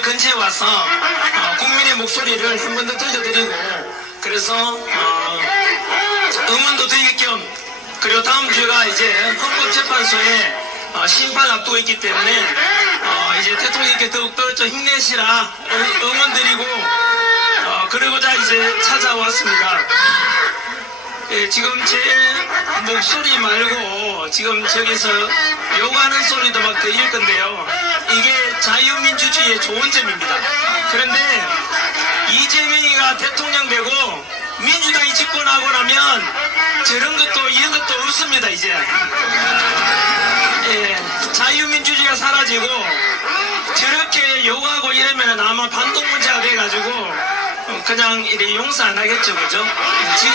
더 근처에 와서 국민의 목소리를 한 번 더 들려드리고, 그래서 응원도 드릴 겸, 그리고 다음 주가 이제 헌법재판소에 심판 앞두고 있기 때문에 이제 대통령께 더욱더 좀 힘내시라 응원드리고 그러고자 이제 찾아왔습니다. 예, 지금 제 목소리 말고 지금 저기서 욕하는 소리도 막 들릴 건데요. 이게 자유민주주의의 좋은 점입니다. 그런데 이재명이가 대통령 되고 민주당이 집권하고 나면 저런 것도 이런 것도 없습니다. 이제 예, 자유민주주의가 사라지고 저렇게 욕하고 이러면 아마 반동 문제가 돼가지고 그냥 이렇게 용서 안 하겠죠, 그죠? 지금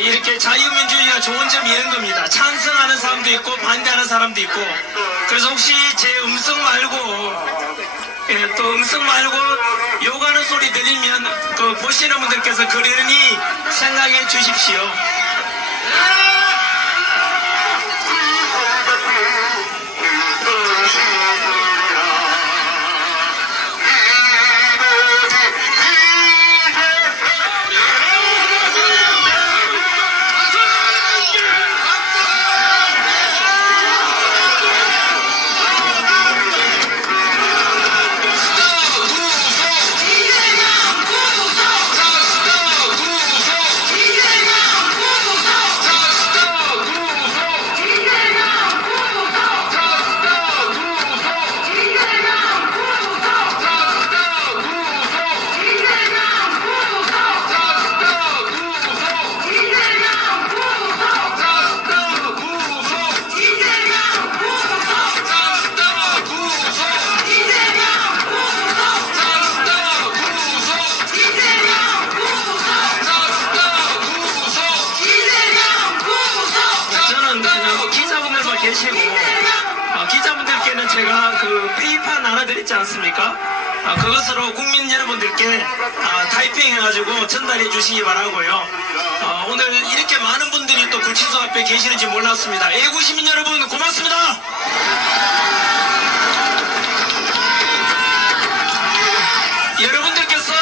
이렇게 자유민주주의가 좋은 점이 이런 겁니다. 찬성하는 사람도 있고 반대하는 사람도 있고. 그래서 혹시 제 음성 말고 또 음성 말고 욕하는 소리 들리면 그 보시는 분들께서 그러니 생각해 주십시오. 계시고 기자분들께는 제가 그 페이팔 나눠드렸지 않습니까? 그것으로 국민 여러분들께 타이핑해가지고 전달해 주시기 바라고요. 오늘 이렇게 많은 분들이 또 구치소 앞에 계시는지 몰랐습니다. 애국시민 여러분 고맙습니다. 여러분들께서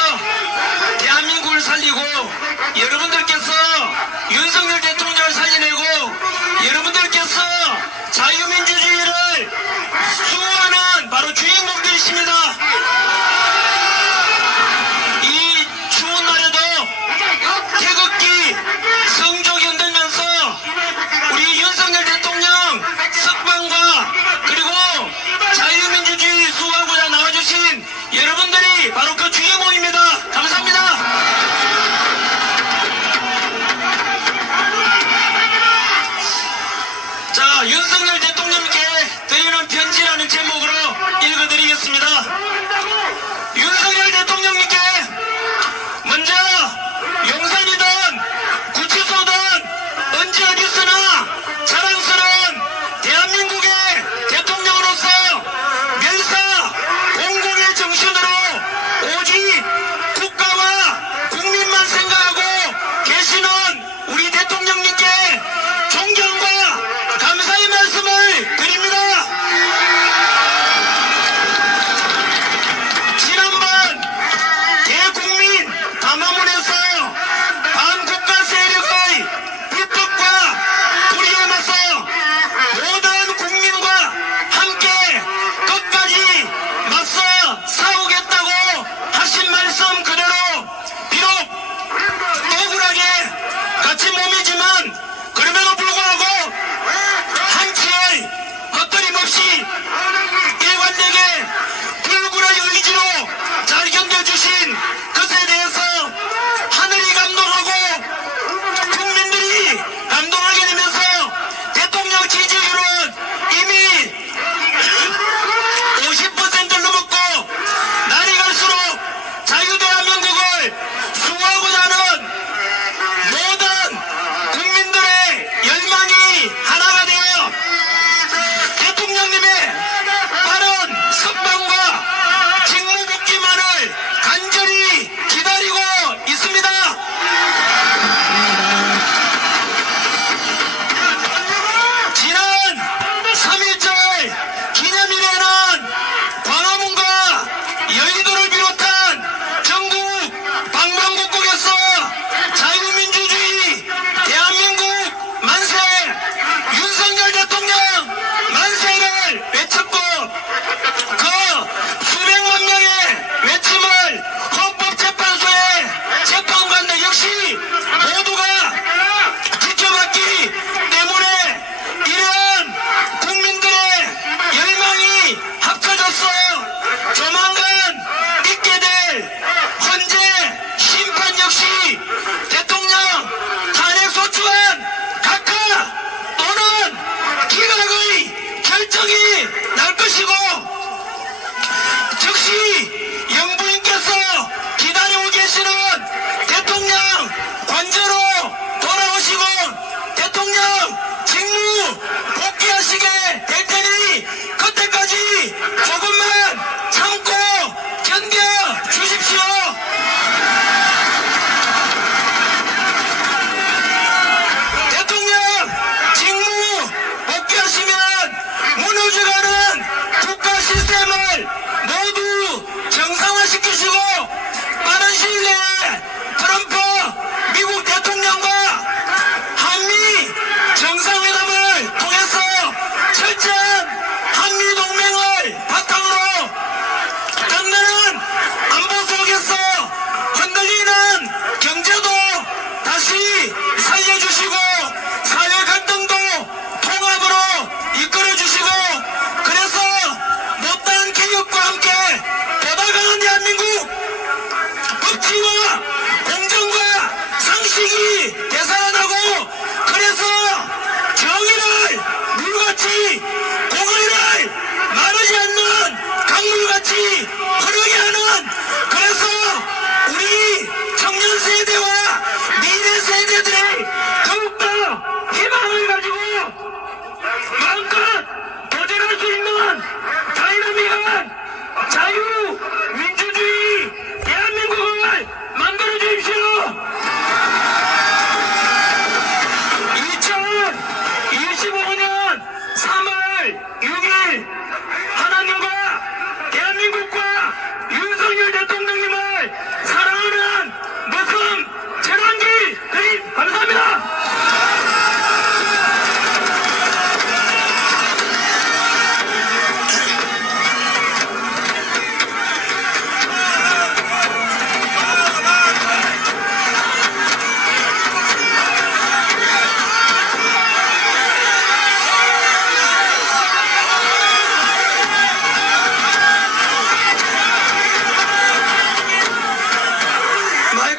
대한민국을 살리고 여러분들께서 윤석열 대통령을 살려내고 여러분들께서 자유민주주의를 수호하는 바로 주인공들이십니다. 이 추운 날에도 태극기 성적이 흔들면서 우리 윤석열 대통령 석방과 그리고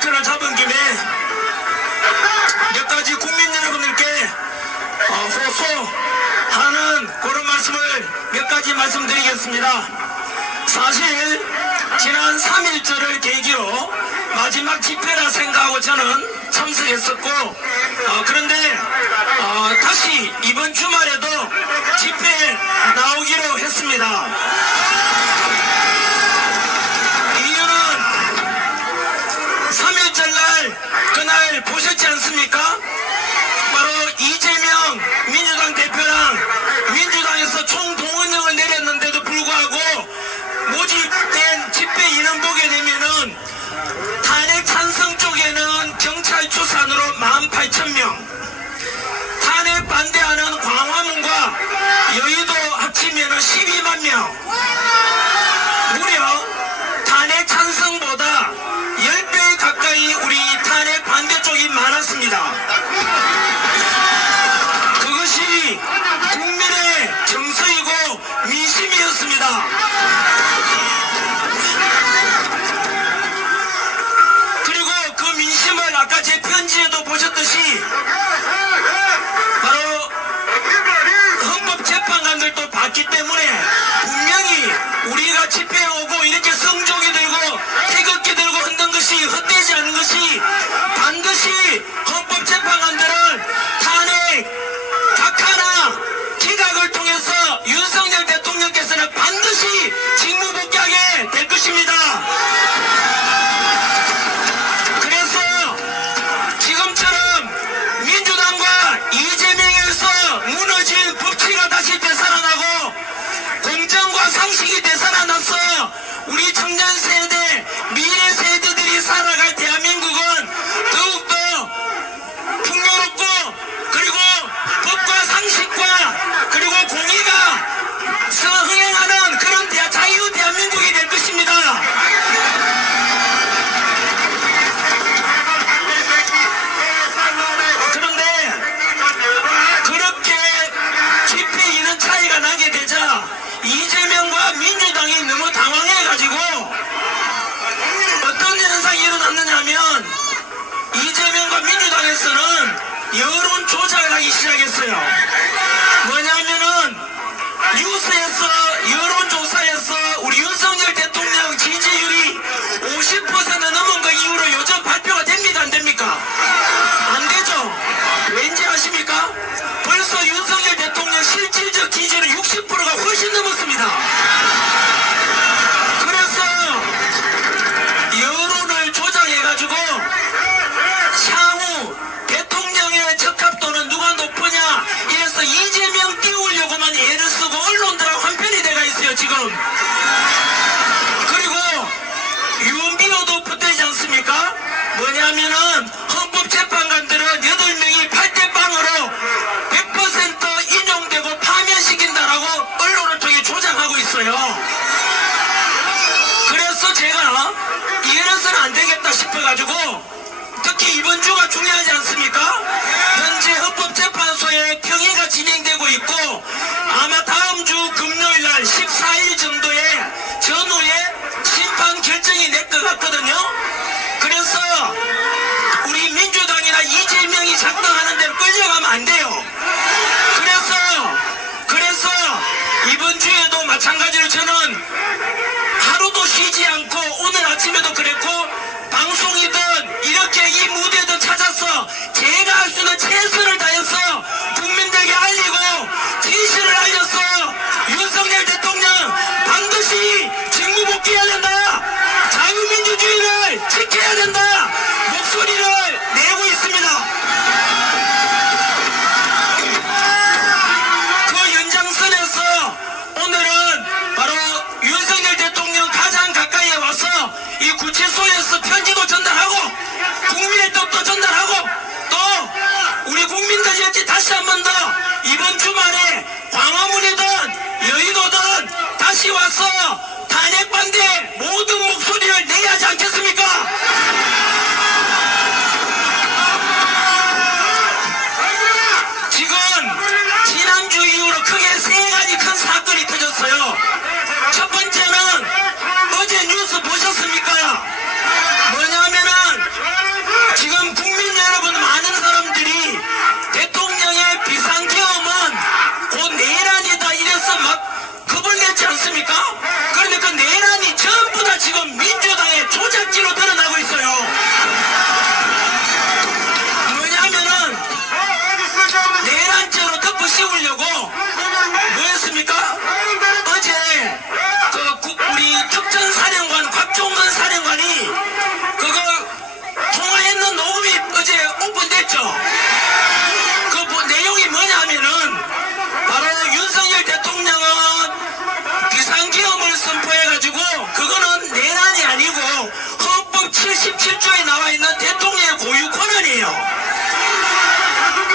마이크를 잡은 김에 몇 가지 국민 여러분들께 호소하는 그런 말씀을 몇 가지 말씀드리겠습니다. 사실 지난 3.1절을 계기로 마지막 집회라 생각하고 저는 참석했었고 그런데 다시 이번 주말에도 집회에 나오기로 했습니다. 이유는 3.1절 날 그날 보셨지 않습니까? 바로 이재명 민주당 대표랑 민주당에서 총동원령을 내렸는데도 불구하고 모집된 집회 인원 보게 되면은 탄핵 찬성 쪽에는 경찰 추산으로 18,000명, 탄핵 반대하는 광화문과 여의도 합치면은 12만 명, 무려 탄핵 찬성보다 10배 가까이 우리 탄핵 반대 쪽이 많았습니다. 그것이 국민의 정서이고 민심이었습니다. 그리고 그 민심을 아까 제 편지에도 보셨듯이 바로 헌법재판관들도 봤기 때문에 분명히 우리가 집회에 오고 이렇게 성조기 들고 태극기 들고 흔든 것이 헛되지 않은 것이 반드시 헌법재판관들은 탄핵 각하나 기각을 통해서 윤석열 대통령께서는 반드시 직무복귀하게 될 것입니다. 그래서 지금처럼 민주당과 이재명에서 무너진 법치가 다시 되살아나고 공정과 상식이 되살아나서 우리 청년 세대, 미래 세대들이 살아갈 대한민국은 더욱더 풍요롭고 그리고 법과 상식과 그리고 공의가 성행하는 그런 자유 대한민국이 될 것입니다. 그런데 그렇게 집회 인원 차이가 나게 되자 이재명과 민주당이 너무 당황해가지고 어떤 현상이 일어났느냐 하면 이재명과 민주당에서는 여론 조작을 하기 시작했어요. 뭐냐면은 뉴스에서 여론조사에서 우리 윤석열 대통령 지지율이 50% 넘은 거 이후로 요즘 발표가 됩니까 안 됩니까? 안 되죠. 왠지 아십니까? 벌써 윤석열 대통령 실질적 지지율은 60%가 훨씬 넘었습니다. 그래서 여론을 조작해가지고 향후 대통령의 적합도는 누가 높으냐 이래서 이재명 띄우려고만 애를 쓰고 언론들하고 한편이 돼가 있어요 지금. 그리고 윤비호도 붙어있지 않습니까? 뭐냐면은 헌법재판관들은 8명이 8대0으로 100% 인용되고 파면시킨다라고 언론을 통해 조작하고 있어요. 그래서 제가 이래서는 안 되겠다 싶어가지고 특히 이번 주가 중요하지 않습니까? 현재 헌법재판소에 평의가 진행되고 있고 아마 다음 주 금요일 날 14일 정도에 전후에 심판 결정이 낼 것 같거든요. 그래서 우리 민주당이나 이재명이 작동하는 대로 끌려가면 안 돼요. 그래서 이번 주에도 마찬가지로 저는 하루도 쉬지 않고 오늘 아침에도 그랬고 방송이든 이렇게 이 무대든 찾아서 제가 할 수 있는 최선을 다해서 국민들에게 알리고 진실을 알려서 윤석열 대통령 반드시 직무복귀해야 된다. 자유민주주의를 7조에 나와 있는 대통령의 고유 권한이에요.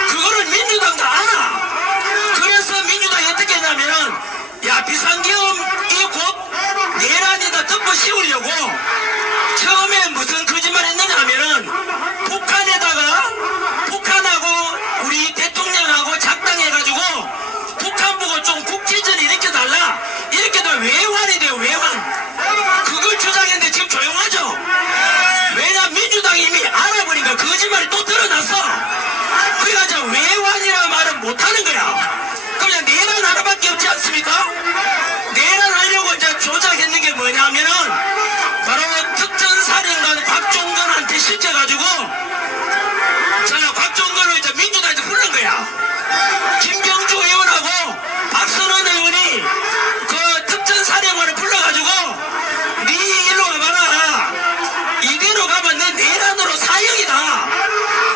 그거를 민주당도 알아. 그래서 민주당이 어떻게 했냐면은 야 비상계엄이 곧 내란이다 덮어 씌우려고 처음에 무슨 거짓말 했느냐 하면은 북한하고 우리 대통령하고 작당해가지고 북한 보고 좀 국지전을 일으켜달라 이렇게 도 외환이 돼요. 외환. 그걸 주장했는데 지금 조용하죠. 왜냐 민주당이 이미 알아보니까 거짓말이 또 드러났어. 그래가지고 외환이라는 말은 못하는 거야. 그냥 내란 하나밖에 없지 않습니까? 내란하려고 이제 조작했는 게 뭐냐면은 바로 특전사령관 곽종건한테 시켜가지고 자 곽종건을 이제 민주당에서 부른 거야. 김병주 의원하고 박선원 의원이 그 특전사령관을 불러가지고 네 일로 가봐라. 이대로 가면 내 내란으로 사형이다.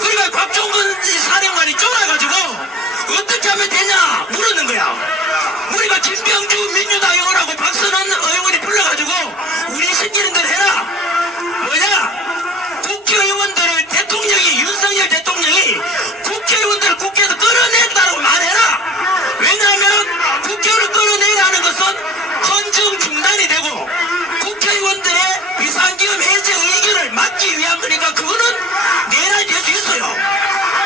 그러니까 곽종건 사령관이 쫄아가지고 어떻게 하면 되냐 물었는 거야. 우리가 김병주 민주당 의원하고 박선원 의원이 불러가지고 우리 시키는 대로 해라. 뭐냐 국회의원들을 대통령이 윤석열 대통령이 국회의원들을 국회에서 끌어낸다고 말해라. 왜냐하면 국회의원을 끌어내라는 것은 헌정 중단이 되고 국회의원들의 비상기금 해제 의견을 막기 위한 거니까 그거는 내란이 될 수 있어요.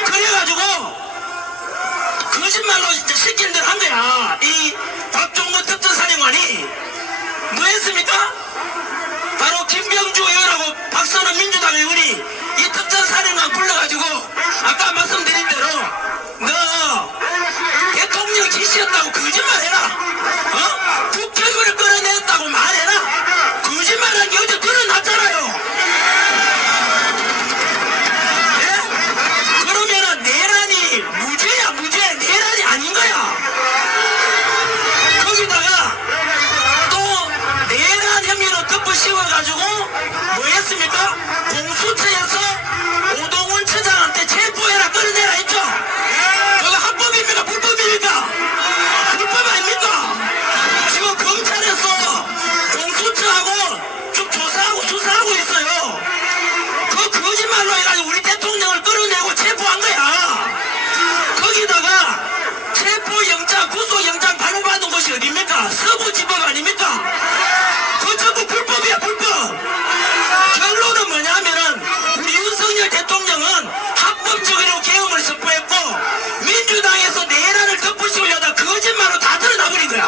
그래가지고 거짓말로 이제 시키는 대로 한 거야. 이 박종건 특전사령관이 뭐 했습니까? 바로 김병주 의원하고 박선원 민주당 의원이 이 특전사령관 불러가지고 아까 말씀드린 대로 너 대통령 지시였다고 거짓말해라. 국회의원을 끌어냈다고 말해라. 거짓말한 게 어제 드러났잖아요. 네? 그러면은 내란이 무죄야 무죄. 내란이 아닌 거야. 거기다가 또 내란 혐의로 덮어 씌워가지고 뭐 했습니까? 공수처에서 오동훈 처장한테 체포해라 끌어내라 했죠. 그거 합법입니까? 불법입니까? 불법 아닙니까? 지금 검찰에서 공수처하고 좀 조사하고 수사하고 있어요. 그 거짓말로 해가지고 우리 대통령을 끌어내고 체포한 거야. 거기다가 체포영장, 구속영장 발부받은 곳이 어딥니까? 서부지법 아닙니까? 그 전부 불법이야 불법. 결론은 뭐냐면은 우리 윤석열 대통령은 합법적으로 계엄을 선포했고 민주당에서 내란을 덮으시려다 거짓말로 다 드러나버린 거야.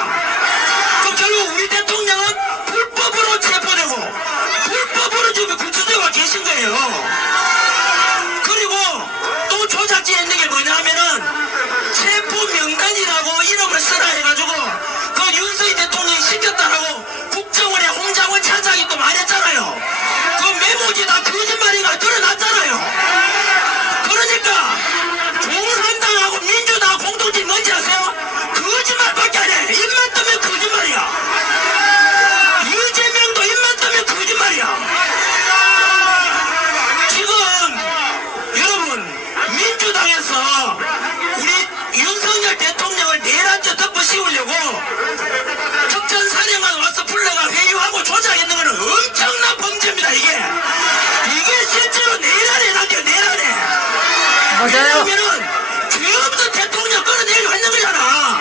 그럼 결국 우리 대통령은 불법으로 체포되고 불법으로 지금 구치소에 계신 거예요. 그리고 또 조작지 있는 게 뭐냐면은 체포 명단이라고 이름을 쓰라 해가지고 그 윤석열 대통령이 시켰다라고 국정원의 홍장원 차장이 또 말했잖아요. 그 메모지 다 거짓말인가 드러났잖아요. 그러니까 공산당하고 민주당 공통점이 뭔지 아세요? 거짓말밖에 안 해. 입만 뜨면 거짓말이야. 이재명도 입만 뜨면 거짓말이야. 지금 여러분 민주당에서 우리 윤석열 대통령을 내란죄 덮어 씌우려고 특전사령관 와서 불러가 회유하고 조작했는 거는 엄청난 범죄입니다. 이게 실제로 내란에 해당돼요. 내란에. 맞아요. 왜냐면은 죄 없는 대통령 끌어내려고 했는 거잖아.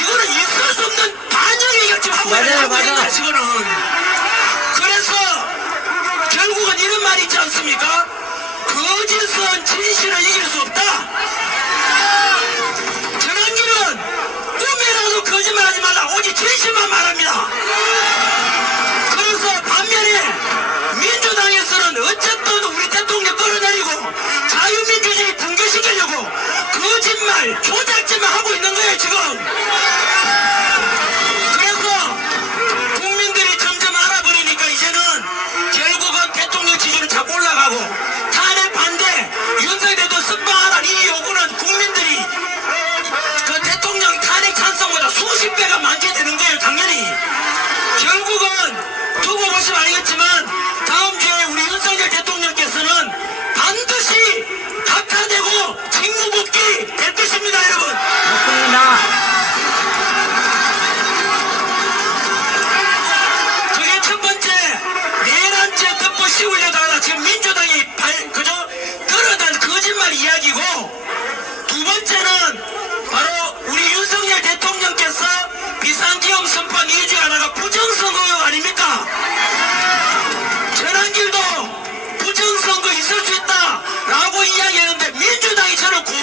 이거는 있을 수 없는 반영이가 지금 하고 있는 거야. 지금은. 그래서 결국은 이런 말이 있지 않습니까? 거짓은 진실을 이길 수 없다. 전환기는 꿈이라도 거짓말하지 말라. 오직 진실만 말합니다. 그래서 반면에 민주당에서는 어쨌든 우리 대통령 끌어내리고 자유민주주의 붕괴시키려고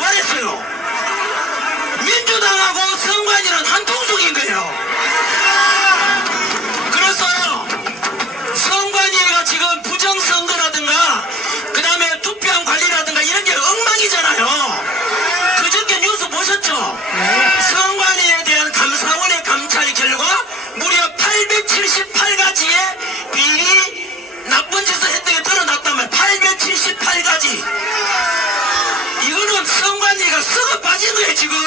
말했어요. 민주당하고 선관위는 한 통속인 거예요. 그래서 선관위가 지금 부정선거라든가 그 다음에 투표한 관리라든가 이런 게 엉망이잖아요. 그저께 뉴스 보셨죠? 선관위에 대한 감사원의 감찰 결과 무려 878가지의 비리 나쁜 짓을 했던 게 드러났다면 878가지. 이거는 선관위가 썩어 빠진 거예요 지금.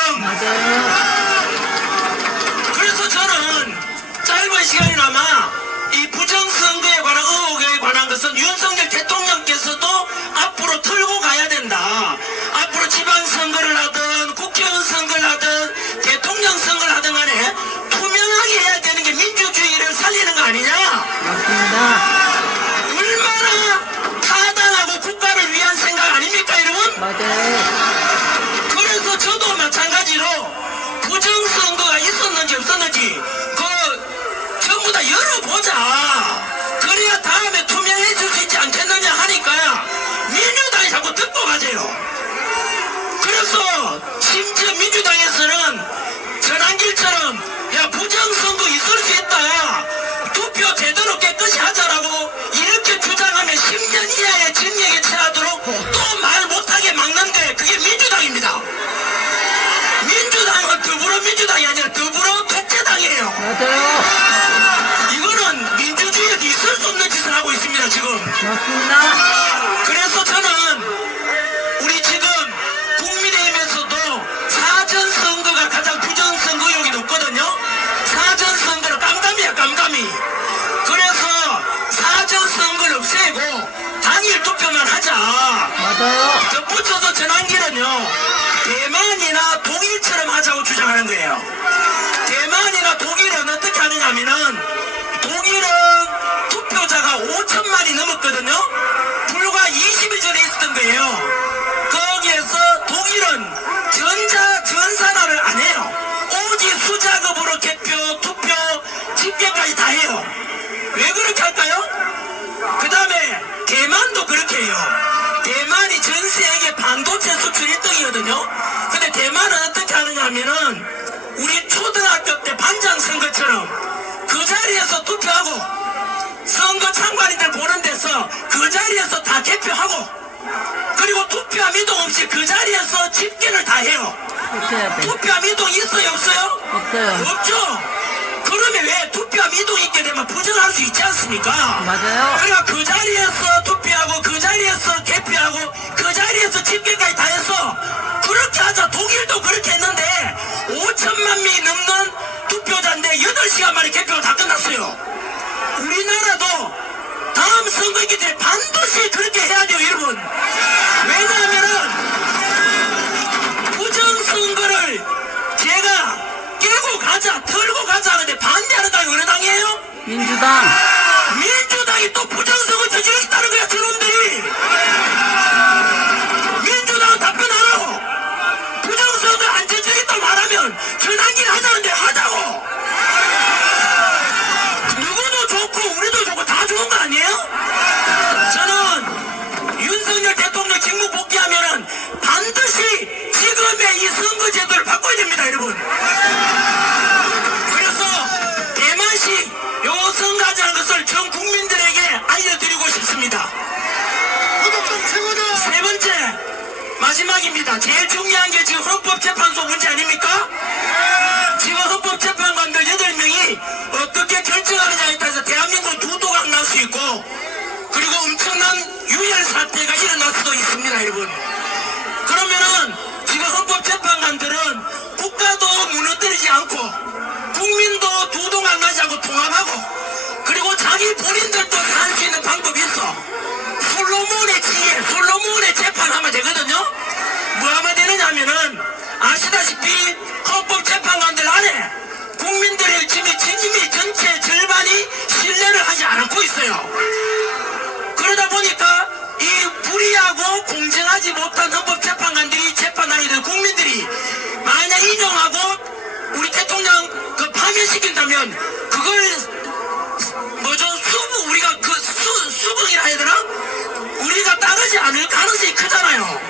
그래서 저는 짧은 시간이나마 이 부정선거에 관한 의혹에 관한 것은 윤석열 대통령께서도 앞으로 틀고 가야 된다. 앞으로 지방선거를 하든 국회의원 선거를 하든 대통령 선거를 하든 간에 투명하게 해야 되는 게 민주주의를 살리는 거 아니냐. 맞습니다. 얼마나 타당하고 국가를 위한 생각 아닙니까 여러분? 맞아요. 그래서 저도 마찬가지로 부정선거가 있었는지 없었는지 그 전부 다 열어보자. 그래야 다음에 투명해질 수 있지 않겠느냐 하니까 민주당이 자꾸 듣고 가세요. 그래서 심지어 민주당에서는 전환길처럼 야 부정선거 있을 수 있다. 투표 제대로 깨끗이 하자라고 이렇게 주장하면 10년 이하의 징역에 처하도록 또 말 못하게 막는데 그게 민주당입니다. 민주당은 더불어민주당이 아니라 더불어 독재당이에요. 맞아요. 이거는 민주주의에도 있을 수 없는 짓을 하고 있습니다 지금. 맞습니다. 그래서 저는 우리 지금 국민의힘에서도 사전선거가 가장 부정선거 의혹이 높거든요. 사전선거는 깜깜이야 깜깜이. 그래서 사전선거를 없애고 당일 투표만 하자. 맞아요. 덧붙여서 전환기는요 대만이나 독일처럼 하자고 주장하는 거예요. 대만이나 독일은 어떻게 하느냐면은 독일은 투표자가 5천만이 넘었거든요. 불과 20일 전에 있었던 거예요. 거기에서 독일은 전산화를 안 해요. 오직 수작업으로 개표, 투표, 집계까지 다 해요. 왜 그렇게 할까요? 그 다음에 대만도 그렇게 해요. 대만이 전 세계 반도체 수출 1등이거든요. 근데 대만은 어떻게 하느냐 하면은 우리 초등학교 때 반장 선거처럼 그 자리에서 투표하고 선거 참관인들 보는 데서 그 자리에서 다 개표하고 그리고 투표함 이동 없이 그 자리에서 집계를 다 해요. 그렇게 해야 돼. 투표함 이동 있어요 없어요? 없어요. 없죠? 그러면 왜 투표함 이동 있게 되면 부정할 수 있지 않습니까? 맞아요. 그러니까 그 자리에서 투표하고 그 자리에서 개표하고 그 자리에서 집계까지 다 해서 그렇게 하자. 독일도 그렇게 했는데 5천만 명이 넘는 투표자인데 8시간 만에 개표가 다 끝났어요. 우리나라도 다음 선거이기 때문에 반드시 그렇게 해야 돼요 여러분. 왜냐하면은 부정선거를 제가 깨고 가자 털고 가자 하는데 반대하는 당이 어느 당이에요? 민주당. 민주당이 또 부정선거 저지르겠다는 거야 저놈들이. 민주당은 답변 안 하고 부정선거 안 저지르겠다 말하면 전환기를 하자는데 하자고. 누구도 좋고 우리도 좋고 다 좋은 거 아니에요? 저는 윤석열 대통령 직무 복귀하면은 반드시 지금의 이 선거제도를 바꿔야 됩니다 여러분. 그래서 대만식 요 선거하자는 것을 전 국민들에게 알려드리고 싶습니다. 세 번째 마지막입니다. 제일 중요한 게 지금 헌법재판소 문제 아닙니까? 지금 헌법재판관들 8명이 어떻게 결정하느냐에 따라서 대한민국 두 도각 날 수 있고 그리고 엄청난 유혈 사태가 일어날 수도 있습니다 여러분. 그러면은 지금 헌법재판관들은 국가도 무너뜨리지 않고 국민도 두 도각 나지 않고 통합하고 그리고 자기 본인들도 살 수 있는 방법이 있어. 솔로몬의 지혜, 솔로몬의 재판하면 되거든요. 뭐 하면 되느냐면은 아시다시피 헌법재판관들 안에 국민들의 지금 진임이 전체 절반이 신뢰를 하지 않고 있어요. 그러다 보니까 이 불의하고 공정하지 못한 헌법재판관들이 재판하게 된 국민들이 만약 인용하고 우리 대통령 그 파면시킨다면 그걸 뭐죠? 우리가 그 수긍이라 해야 되나? 우리가 따르지 않을 가능성이 크잖아요.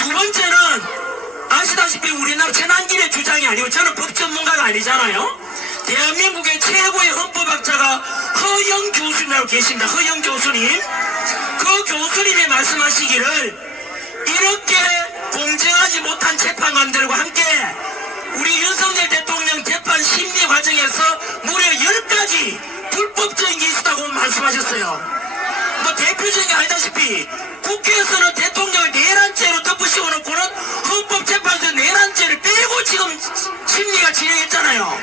두 번째는 아니고 저는 법 전문가가 아니잖아요. 대한민국의 최고의 헌법학자가 허영 교수님이라고 계십니다. 허영 교수님. 그 교수님이 말씀하시기를 이렇게 공정하지 못한 재판관들과 함께 우리 윤석열 대통령 재판 심리 과정에서 무려 10가지 불법적인 게 있었다고 말씀하셨어요. 뭐 대표적인 게 알다시피 국회에서는 대통령을 내란죄로 덮으시고 놓고는 헌법재판소 내란죄를 빼고 지금 심리가 진행했잖아요.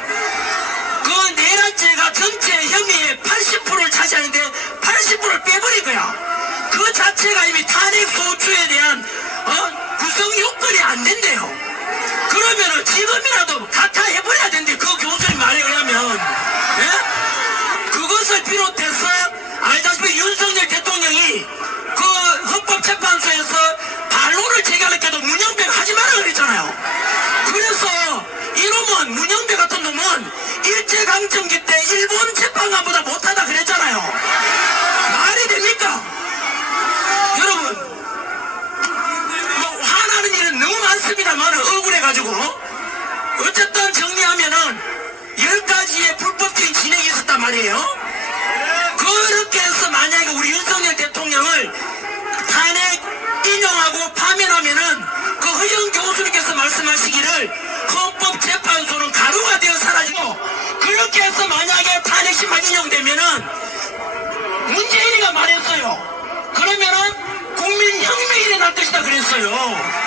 그 내란죄가 전체 혐의의 80%를 차지하는데 80%를 빼버린 거야. 그 자체가 이미 탄핵 소추에 대한 구성 요건이 안 된대요. 그러면은 지금이라도 각하해버려야 되는데 그 교수님 말에 의하면 그것을 비롯해서 알다시피 윤석열 대통령이 그 헌법재판소에서 반론을 제기하려도 문영배가 하지 마라 그랬잖아요. 그래서 이놈은 문영배 같은 놈은 일제강점기 때 일본 재판관보다 못하다 그랬잖아요. 말이 됩니까? 여러분 뭐 화나는 일은 너무 많습니다만 억울해가지고 어쨌든 정리하면은 10가지의 불법적인 진행이 있었단 말이에요. 그렇게 해서 만약에 우리 윤석열 대통령을 탄핵 인용하고 파면하면은 그 허영 교수님께서 말씀하시기를 헌법재판소는 가루가 되어 사라지고 그렇게 해서 만약에 탄핵 심판 인용되면은 문재인이가 말했어요. 그러면은 국민혁명이 일어날 것이다 그랬어요.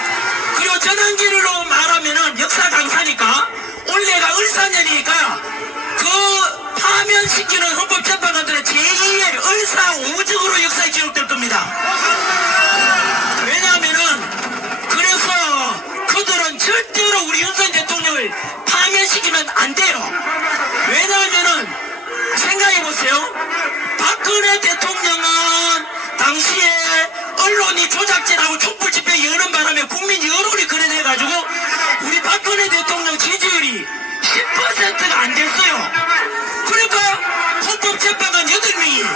그리고 전환기로 말하면은 역사 강사니까 올해가 을사년이니까 그 파면시키는 헌법재판관들의 제2의 을사오적으로 역사에 기록될 겁니다. 왜냐하면은 그래서 그들은 절대로 우리 윤석열 대통령을 파면시키면 안 돼요. 왜냐하면은 생각해보세요. 박근혜 대통령은 당시에 언론이 조작질하고 촛불집회 여는 바람에 국민 여론이 그래돼가지고 우리 박근혜 대통령 지지율이 10%가 안 됐어요. 그러니까 헌법재판관 8명이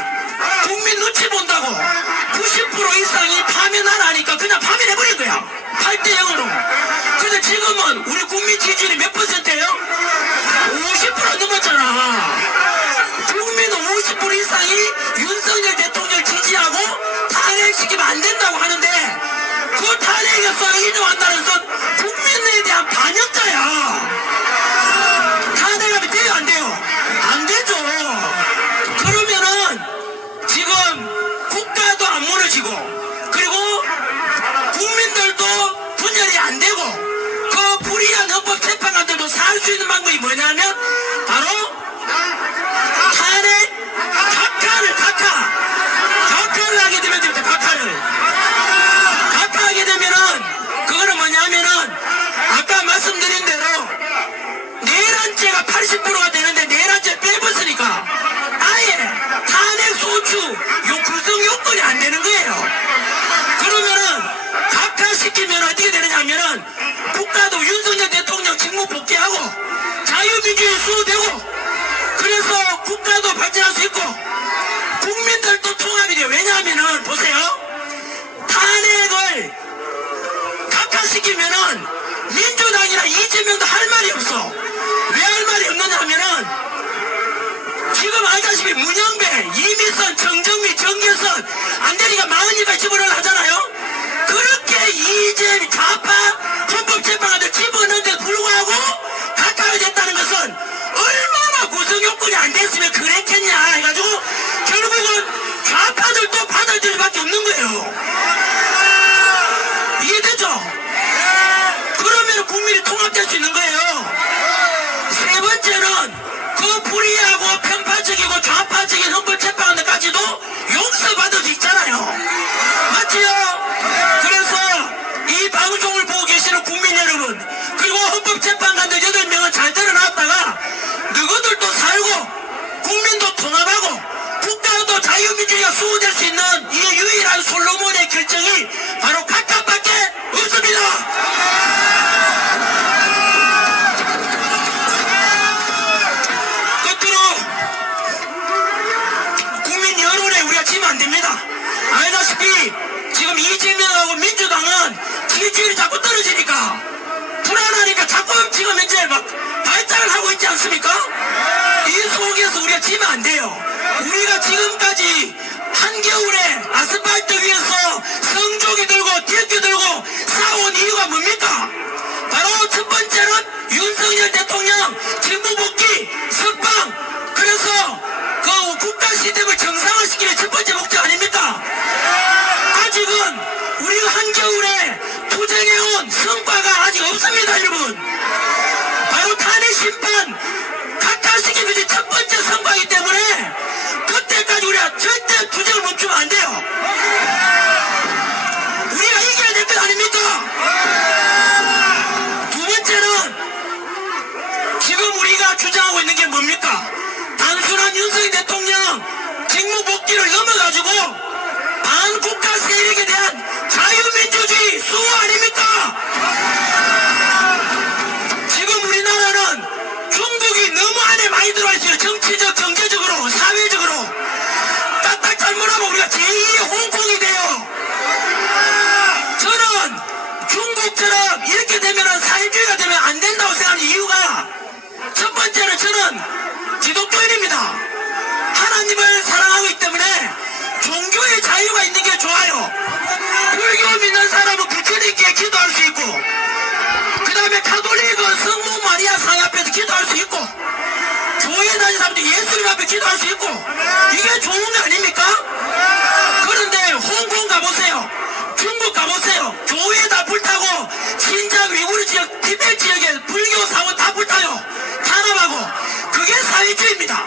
국민 눈치 본다고 90% 이상이 파면하라니까 그냥 파면해버린 거야. 8대 0으로. 근데 지금은 우리 국민 지지율이 몇 %예요? 50% 넘었잖아. 국민은 50% 이상이 윤석열 대통령을 지지하고 탄핵시키면 안 된다고 하는데 그 탄핵에서 인용한다는 건 국민에 대한 반역자야. 탄핵하면 돼요 안 돼요? 안 되죠. 그러면은 지금 국가도 안 무너지고 그리고 국민들도 분열이 안 되고 그 불의한 헌법재판관들도 살 수 있는 방법이 뭐냐면 바로 탄핵 각하를 하게 되면 됩니다. 각하하게 되면은 그거는 뭐냐면은 아까 말씀드린 대로 내란죄가 80%가 되는데 내란죄 빼버렸으니까 아예 탄핵 소추 요 구성 요건이 안 되는 거예요. 그러면은 각하시키면 어떻게 되느냐 하면은 국가도 윤석열 대통령 직무 복귀하고 자유민주주의 수호되고 그래서 국가도 발전할 수 있고 국민들도 통합이 돼요. 왜냐하면은 보세요. 탄핵을 각하시키면은 민주당이나 이재명도 할 말이 없어. 왜 할 말이 없느냐 하면은 지금 알다시피 문영배, 이미선, 정정미, 정계선 안 되니까 망하니까 집어넣으려 하잖아요. 그렇게 이재 좌파 헌법재판관들 집어넣는데 불구하고 각하가 됐다는 것은 얼마나 구성 요건이 안 됐으면 그랬겠냐 해가지고 결국은 좌파들도 받아들일 밖에 없는 거예요. 이해되죠? 그러면 국민이 통합될 수 있는 거예요. 세 번째는 그 불의하고 편파적이고 좌파적인 헌법재판관들까지도 용서받을 수 있잖아요. 맞지요? 그래서 이 방송을 보고 계시는 국민 여러분 그리고 헌법재판관들 8명은 잘 들어놨다가 너희들도 살고 국민도 통합하고 국가도 자유민주주의가 수호될 수 있는 이 유일한 솔로몬의 결정이 바로 각하밖에 없습니다. 국민 여론에 우리가 지면 안 됩니다. 알다시피 지금 이재명하고 민주당은 지지율이 자꾸 떨어지니까 불안하니까 자꾸 지금 현재 막 발달을 하고 있지 않습니까? 이 속에서 우리가 지면 안 돼요. 우리가 지금까지 한겨울에 아스팔트 위에서 성조기 들고 딜기 들고 싸운 이유가 뭡니까? 바로 첫 번째는 윤석열 대통령 직무 복귀 석방, 그래서 그 국가 시스템을 정상화시키는 첫 번째 목적 아닙니까? 아직은 우리가 한겨울에 투쟁해온 성과가 아직 없습니다, 여러분. 바로 탄핵 심판 각하시킨 것이 첫 번째 성과이기 때문에 그때까지 우리가 절대 투쟁을 멈추면 안 돼요. 우리가 이겨야 될 것 아닙니까? 두 번째는 지금 우리가 주장하고 있는 게 뭡니까? 단순한 윤석열 대통령 직무 복귀를 넘어가지고 반국가 세력에 대한 자유민주주의 수호 아닙니까? 지금 우리나라는 중국이 너무 안에 많이 들어와 있어요. 정치적, 경제적으로, 사회적으로. 까딱 잘못하면 우리가 제2의 홍콩이 돼요. 저는 중국처럼 이렇게 되면 사회주의가 되면 안 된다고 생각하는 이유가, 첫 번째는 저는 기독교인입니다. 하나님을 사랑하고 있기 때문에 종교의 자유가 있는 게 좋아요. 불교 믿는 사람은 부처님께 기도할 수 있고, 그 다음에 가톨릭은 성모 마리아 상 앞에서 기도할 수 있고, 교회 다니는 사람도 예수님 앞에 기도할 수 있고, 이게 좋은 거 아닙니까? 그런데 홍콩 가보세요. 중국 가보세요. 교회 다 불타고 신장 위구르 지역, 티베트 지역에 불교 사원 다 불타요. 탄압하고. 그게 사회주의입니다.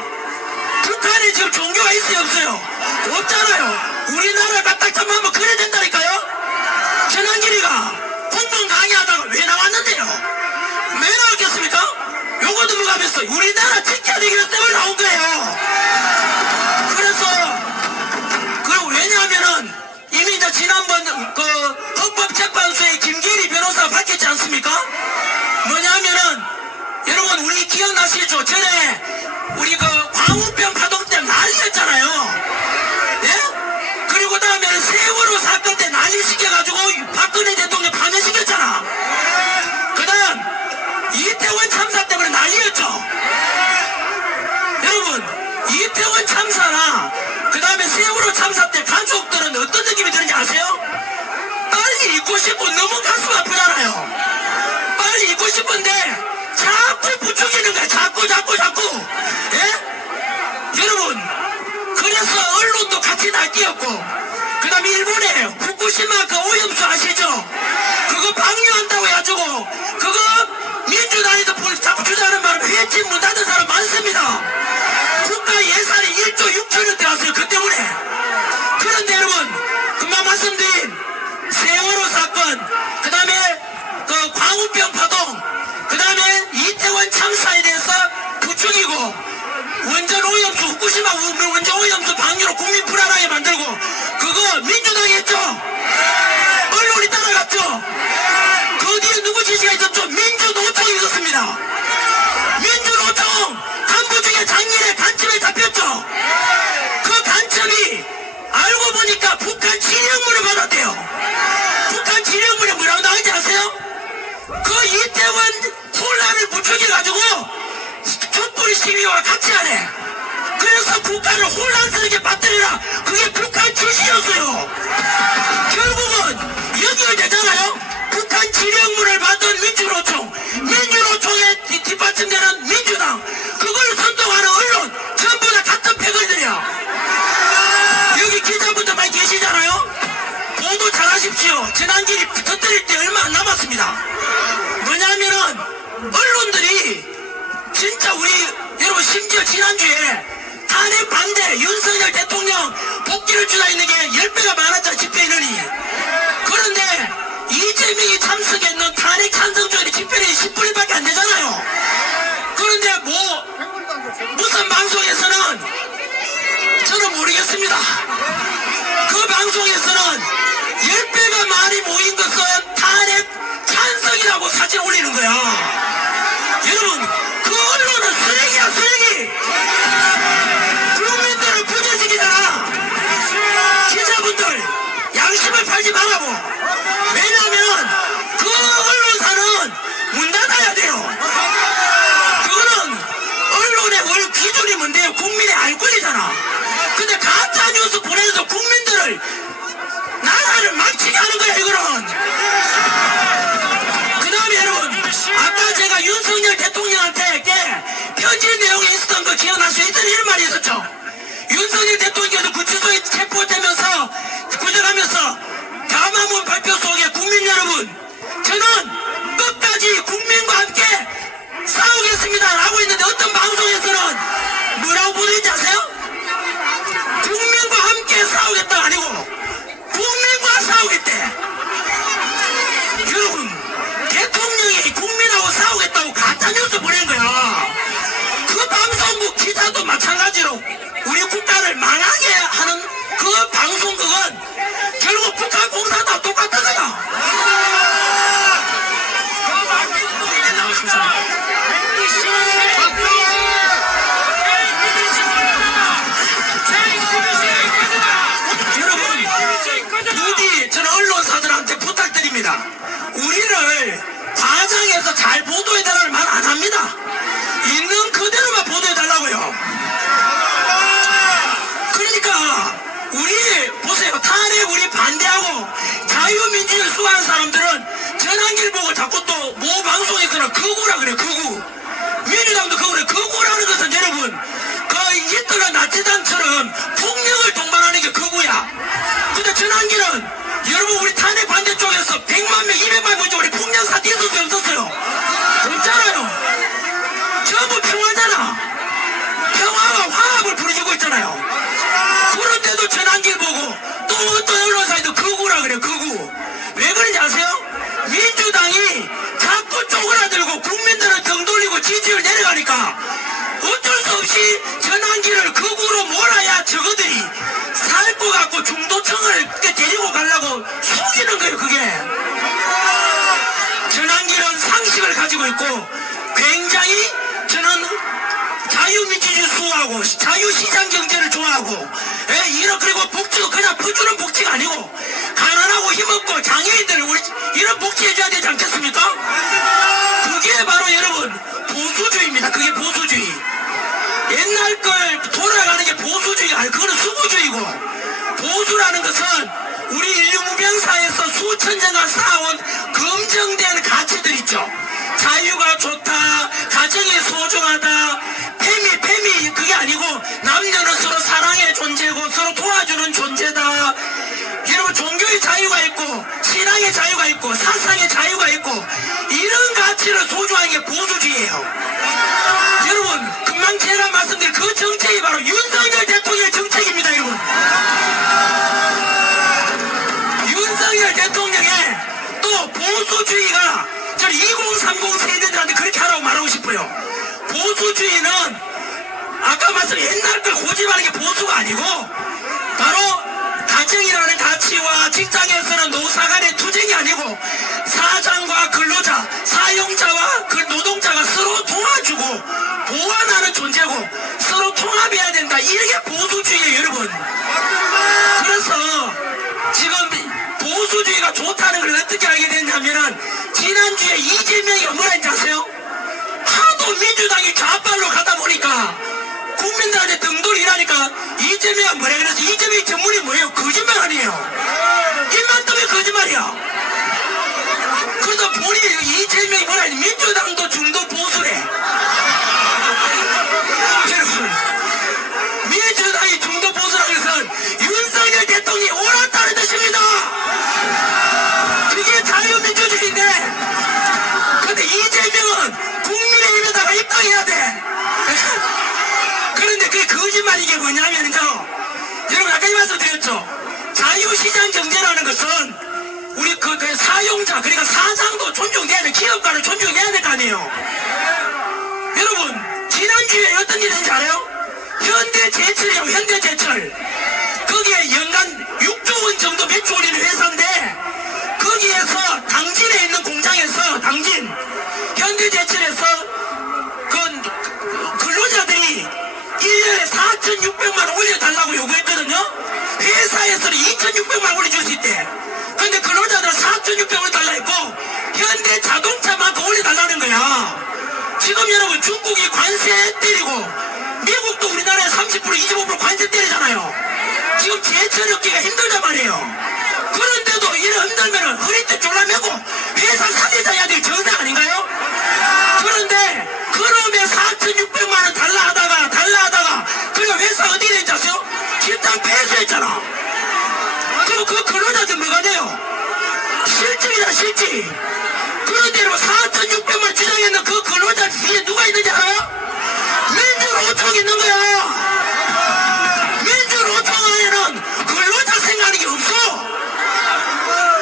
북한에 지금 종교가 있어요, 없어요? 없잖아요. 우리나라 갖다 참하면 그래야 된다니까요? 전환길이가 공무원 강의하다가 왜 나왔는데요? 왜 나왔겠습니까? 요거 넘어가면서 우리나라 지켜야 되기 때문에 나온 거예요. 그리고 왜냐하면은 이미 이제 지난번 그 헌법재판소의 김계리 변호사가 밝혔지 않습니까? 뭐냐면은 여러분 우리 기억나시죠? 전에 우리 그 광우병 파동 때 난리였잖아요. 예? 그리고 다음에 세월호 사건 때 난리 시켜가지고 박근혜 대통령 파면시켰잖아. 그 다음 이태원 참사 때문에 난리였죠. 여러분 이태원 참사나 그 다음에 세월호 참사 때 가족들은 어떤 느낌이 드는지 아세요? 빨리 잊고 싶고 너무 가슴 아프잖아요. 빨리 잊고 싶은데 자꾸 부추기는 거야. 자꾸. 예? 여러분 그래서 언론도 같이 날뛰었고, 그 다음에 일본에 후쿠시마 그 오염수 아시죠? 그거 방류한다고 해가지고 그거 민주당에서 자꾸 주장하는 바람에 회집 문 닫은 사람 많습니다. 국가 예산이 1조 6천원 들어갔어요. 그 때문에. 그런데 여러분 금방 말씀드린 세월호 사건, 그 다음에 그 광우병 파동, 그 다음에 이태원 참사에 대해서 부추기고 원전 오염수, 후쿠시마 원전 오염수 방류로 국민 불안하게 만들고, 그거 민주당이 했죠? 언론이 따라갔죠? 그 뒤에 누구 지시가 있었죠? 민주노총이 있었습니다. 민주노총 간부 중에 작년에 간첩에 잡혔죠? 그 간첩이 알고 보니까 북한 지령문을 받았대요. 북한 지령문에 뭐라고 나오는지 아세요? 그 이태원 혼란을 부추겨가지고 촛불 시위와 같이 하네. 그래서 북한을 혼란스럽게 빠뜨리라. 그게 북한 지시였어요. 결국은 여기가 되잖아요. 북한 지령문을 받은 민주노총, 민주노총에 뒷받침되는 민주당, 그걸 선동하는 언론 전부 다 같은 패거리들이야. 여기 기자분들 많이 계시잖아요. 보도 잘하십시오. 지난길이 터뜨릴 때 얼마 안 남았습니다. 뭐냐면은 언론들이 진짜 우리 여러분 심지어 지난주에 탄핵 반대 윤석열 대통령 복귀를 주장했는 게 10배가 많았잖아, 집회 인원이. 그런데 이재명이 참석했는 탄핵 찬성조회 집회는 10분의 1밖에 안 되잖아요. 그런데 무슨 방송에서는 저는 모르겠습니다. 그 방송에서는 10배가 많이 모인 것은 탄핵 찬성이라고 사진 올리는 거야. 여러분 그 언론은 쓰레기야, 쓰레기. 국민들을 부정시키잖아. 기자분들 양심을 팔지 말라고. 왜냐하면 그 언론사는 문 닫아야 돼요. 나라를 망치게 하는 거야, 이거는. 그 다음에 여러분, 아까 제가 윤석열 대통령한테 편지 내용에 있었던 거 기억나시죠? 이런 이런 말이 있었죠. 윤석열 대통령께서 구치소에 체포되면서 구정하면서 담화문 발표 속에 국민 여러분, 저는 끝까지 국민과 함께 싸우겠습니다 라고 했는데 어떤 방송에서는 뭐라고 보도했지 아세요? 국민과 함께 싸우겠다 아니고 국민과 싸우겠대. 여러분, 대통령이 국민하고 싸우겠다고 가짜뉴스 보낸 거야. 그 방송국 기자도 마찬가지로 우리 국가를 망하게 하는 그 방송국은 결국 북한 공사다 똑같은 거야. 부디 저는 언론사들한테 부탁드립니다. 우리를 과장해서 잘 보도해달라는 말 안 합니다. 있는 그대로만 보도해달라고요. 그러니까 우리 보세요. 탄핵 우리 반대하고 자유민주주의 수호하는 사람들은 전환길 보고 자꾸 또 모 방송에서는 극우라 그래, 극우. 민주당도 극우래. 극우라는 것은 여러분 그 히틀러 나치당처럼 폭력을 동반하는 게 극우야. 근데 전환길은 여러분 우리 탄핵 반대쪽에서 100만 명 200만 명 우리 폭력 사태 있었어요 없었어요? 없잖아요. 전부 평화잖아. 평화와 화합을 부르짖고 있잖아요. 그런데도 전환길 보고 또 어떤 언론사에도 극우라 그래, 극우. 왜 그런지 아세요? 민주당이 자꾸 쪼그라들고 국민들은 등 돌리고 지지율 내려가니까 어쩔 수 없이 전환길을 극우로 몰아야 저거들이 살 것 같고 중도층을 데리고 가려고 속이는 거예요, 그게. 전환길은 상식을 가지고 있고 굉장히 저는 자유민주주의 수호하고 자유시장 경제를 좋아하고 그리고 복지도 그냥 퍼주는 복지가 아니고 가난하고 힘없고 장애인들 우리 이런 복지 해줘야 되지 않겠습니까? 그게 바로 여러분 보수주의입니다. 그게 보수주의. 옛날 걸 돌아가는 게 보수주의가 아니고 그거는 수구주의고, 보수라는 것은 우리 인류 무병사에서 수천 년간 쌓아온 검증된 가치들 있죠. 자유가 좋다, 가정이 소중하다, 패미 그게 아니고 남녀는 서로 사랑의 존재고 서로 도와주는 존재다. 여러분 종교의 자유가 있고 신앙의 자유가 있고 사상의 자유가 있고 이런 가치를 소중한 게 보수주의예요. 여러분 금방 제가 말씀드린 그 정책이 바로 윤석열 대통령의 정책입니다. 여러분 윤석열 대통령의 또 보수주의가 저는 2030 세대들한테 그렇게 하라고 말하고 싶어요. 보수주의는 아까 말씀 옛날 걸 고집하는 게 보수가 아니고 바로 가정이라는 가치와 직장에서는 노사 간의 투쟁이 아니고 사장과 근로자, 사용자와 그 노동자가 서로 도와주고 보완하는 존재고 서로 통합해야 된다. 이게 보수주의예요, 여러분. 그래서 지금 보수주의가 좋다는 걸 어떻게 알게 됐냐면은 지난주에 이재명이 뭐라 했는지 아세요? 하도 민주당이 좌빨로 가다 보니까 국민들한테 등돌이라니까 이재명이 뭐라 그래서 이재명의 전문이 뭐예요? 거짓말 아니에요. 입만 뜨면 거짓말이야. 그래서 본인이 이재명이 뭐라 했지? 민주당도 중도 보수래. 여러분 민주당이 중도 보수라고 해서 윤석열 대통령이 옳았다는 뜻입니다. 그게 자유민주주의인데 근데 이재명은 국민의힘에다가 입당해야 돼. 그런데 그게 거짓말인 게 뭐냐면요, 여러분 아까 이 말씀 드렸죠. 자유시장 경제라는 것은 우리 그 사용자 그러니까 사장도 존중돼야 돼. 기업가를 존중해야 될 거 아니에요. 여러분 지난주에 어떤 일이 있는지 알아요? 현대제철이에요. 현대제철. 거기에 연간 6조 원 정도 매출 올리는 회사인데 거기에서 당진에 있는 공장에서 당진 현대제철에서 그 근로자들이 1년에 4,600만 원 올려달라고 요구했거든요. 회사에서는 2,600만 원 올려줄 수 있대. 근데 근로자들은 4,600만 원 달라 했고 현대자동차만큼 올려달라는 거야. 지금 여러분 중국이 관세 때리고 미국도 우리나라에 30% 25% 관세 때리잖아요. 지금 제철업계가 힘들단 말이에요. 그런데도 이래 힘들면 허리띠 졸라매고 회사 사계자야 될 정상 아닌가요? 그런데 그놈의 4,600만원 달라 하다가 그리고 회사 어디 된지 아세요? 집단 폐쇄했잖아. 그럼 그 근로자들 뭐가 돼요? 실직이다 실직. 그런데 4,600만 주장했는 그 근로자 뒤에 누가 있는지 알아요? 민주노총이 있는 거야. 민주노총 안에는 근로자 생각하는 게 없어.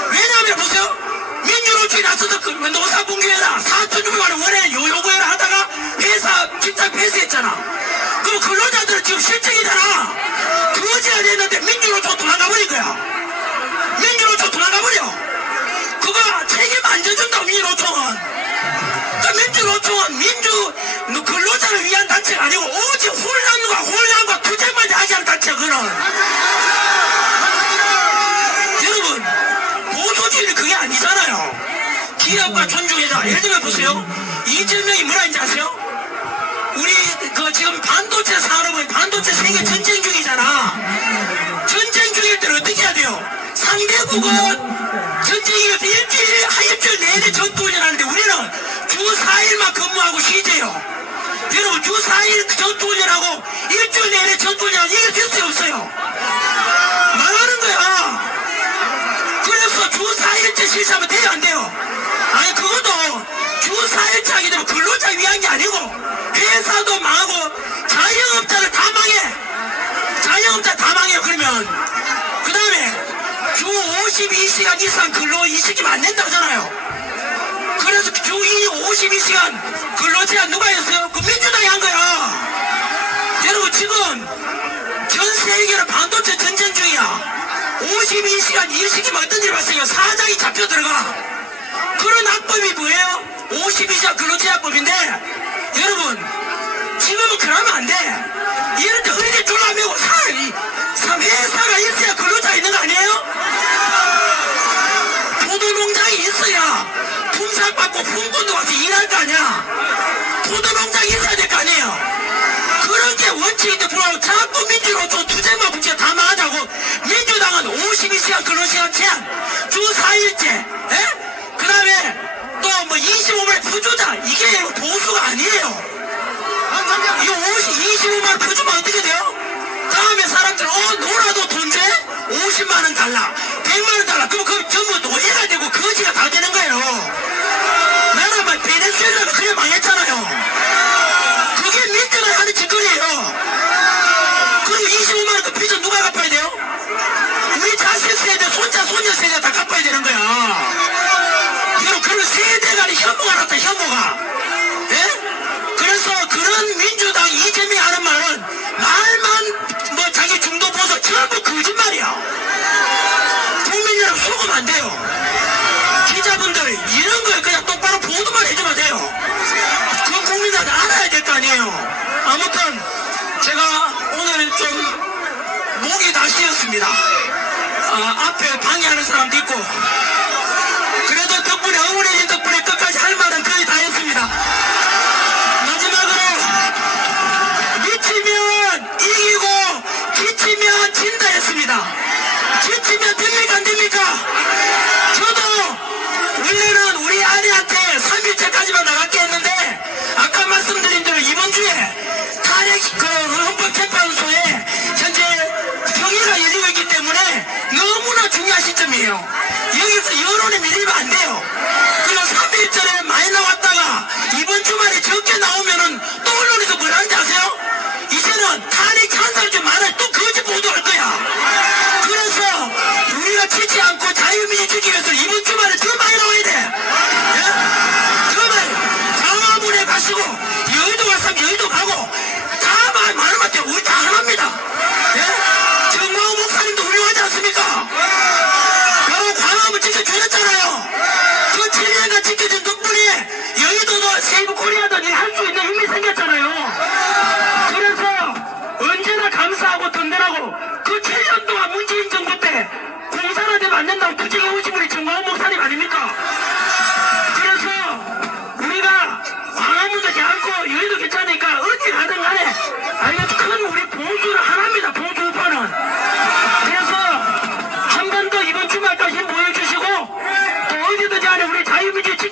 왜냐하면 보세요. 민주노총이 나서서 그 노사분규해라 4,600만원 원래 요구해라 하다가 회사 직장 폐쇄했잖아. 그럼 근로자들은 지금 실직이잖아. 그거지가 됐는데 민주노총 도망가버린 거야. 민주노총 도망가버려. 그거 책임 안 져준다 민주노총은. 그 민주노총은 근로자를 위한 단체가 아니고 오직 혼란과 투쟁만 하자는 단체야 그는. 여러분 보수주의는 그게 아니잖아요. 기업과 존중해자. 예를 들면 보세요. 이재명이 뭐라 했는지 아세요? 우리 지금 반도체 산업은 반도체 세계 전쟁 중이잖아. 전쟁 중일 때는 어떻게 해야 돼요? 상대국은 전쟁이어서 일주일 내내 전투훈련하는데 우리는 주 4일만 근무하고 쉬재요. 여러분 주 4일 전투훈련하고 일주일 내내 전투훈련하면 이게 될 수 없어요. 망하는 거야. 그래서 주 4일째 실시하면 돼요 안 돼요? 아니 그것도 주 4일째 하게 되면 근로자 위한 게 아니고 회사도 망하고 자영업자를 다 망해. 자영업자 다 망해요. 그러면 그 다음에 주 52시간 이상 근로 이식이면 안 된다고 하잖아요. 그래서 주 52시간 근로 제한 누가 했어요? 그 민주당이 한 거야. 여러분 지금 전 세계는 반도체 전쟁 중이야. 52시간 이식이면 어떤 일이 발생해요? 사장이 잡혀 들어가. 그런 악법이 뭐예요? 52시간 근로제한법인데 여러분 지금은 그러면 안 돼. 이럴 때 허리를 졸라매고 회사가 있어야 근로자 있는 거 아니에요? 포도농장이 있어야 품살받고 품꾼도 와서 일할 거 아니야. 포도농장이 있어야 될 거 아니에요. 그런 게 원칙인데 불구하고 자꾸 민주노총 투쟁만 문제 다 망하자고 민주당은 52시간 근로시간 제한 주 4일째 그 다음에 또 뭐 25만 푸주자 이게 보수가 아니에요. 이거 25만원 푸주면 어떻게 돼요? 다음에 사람들 놀아도 돈 줘? 50만원 달라 100만원 달라. 그럼 그 전부 노예가 되고 거지가 다 되는 거예요. 나라 막 베네수엘라가 그냥 망했잖아요. 그게 민주가 하는 짓거리예요. 그리고 25만원 그 빚은 누가 갚아야 돼요? 우리 자식 세대 손자 손녀 세대 다 갚아야 되는 거야. 여러분 그런 세대 간의 혐오가 났다 혐오가. 그래서 그런 민주당 이재명이 하는 말은 말만 뭐 자기 중도 보수 전부 거짓말이야. 국민 여러분 속으면 안 돼요. 기자분들 이런 걸 그냥 똑바로 보도만 해주면 돼요. 그건 국민들한테 알아야 될 거 아니에요. 아무튼 제가 오늘 좀 목이 다 쉬었습니다. 앞에 방해하는 사람도 있고 그래도 덕분에 응원해준 덕분에 끝까지 할 말은 거의 다 했습니다. 마지막으로 미치면 이기고 지치면 진다 했습니다. 지치면 됩니까 안 됩니까? 저도 원래는 우리 아내한테 3일째까지만 나갈게 했는데 아까 말씀드린 대로 이번 주에 탄핵 헌법재판소에 현재 평의가 열리고 있기 때문에 너무나 중요한 시점이에요. 여기서 여론에 밀리면 안 돼요. 그리고 3일 전에 많이 나왔다가 이번 주말에 적게 나오면은 또 언론에서 뭐라 하는지 아세요? 이제는 탄핵 찬사를 좀 말해 또 거짓 보도할 거야. 그래서 우리가 지지 않고 자유민주 주기 위해서 이번 주말에 더 많이 나와야 돼. 더 많이 광화문에 가시고 여의도 가서 여의도 가고 다 말하면 돼. 우리 다 하나입니다. 정마호 목사님도 훌륭하지 않습니까? 바로 광화문 지켜주셨잖아요. 그 7년간 지켜준 덕분에 여의도도 세이브 코리아도 할 수 있는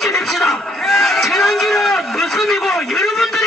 지킵시다. 재난기는 모습이고 여러분들